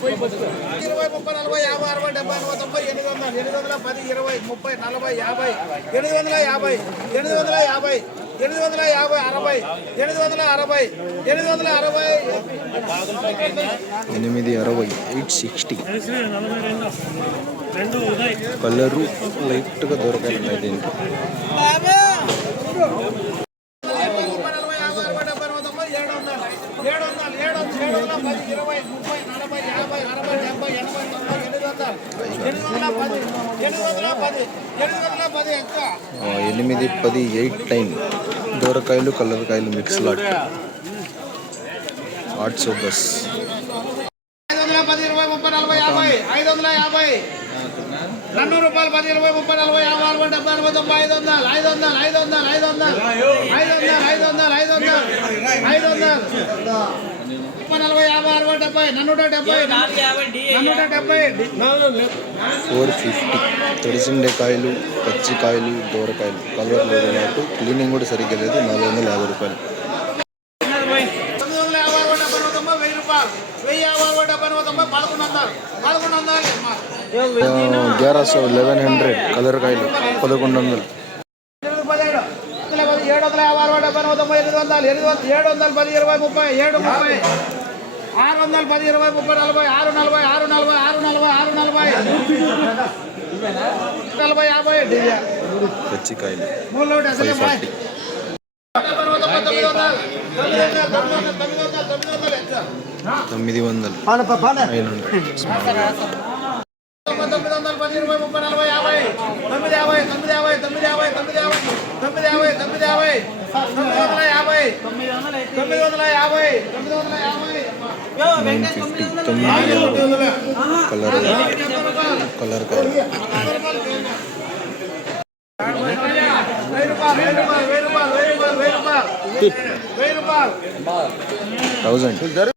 20, 30, 40, 50, 60, 70, 80, 90, 800, 810, 20, 30, 40, 50, 860 colour లైట్గా దొరకాలి దీనికి. ఎనిమిది 10 8 దూరకాయలు కలరకాయలు మిక్స్ లాట్ 810 10, 20, 30, 40, 50, 550, 200 రూపాయలు 10, 20, 30, 40, 50, 60, 70, 80, 450 తడిసిండే కాయలు, పచ్చికాయలు, దూరకాయలు కలర్ లేదు నాకు, క్లీనింగ్ కూడా సరిగ్గా లేదు. 450 రూపాయలు. 1100 కలర్ కాయలు 1100. 640 పచ్చికాయలు 540. 900 కలర్ కాయలు 1000.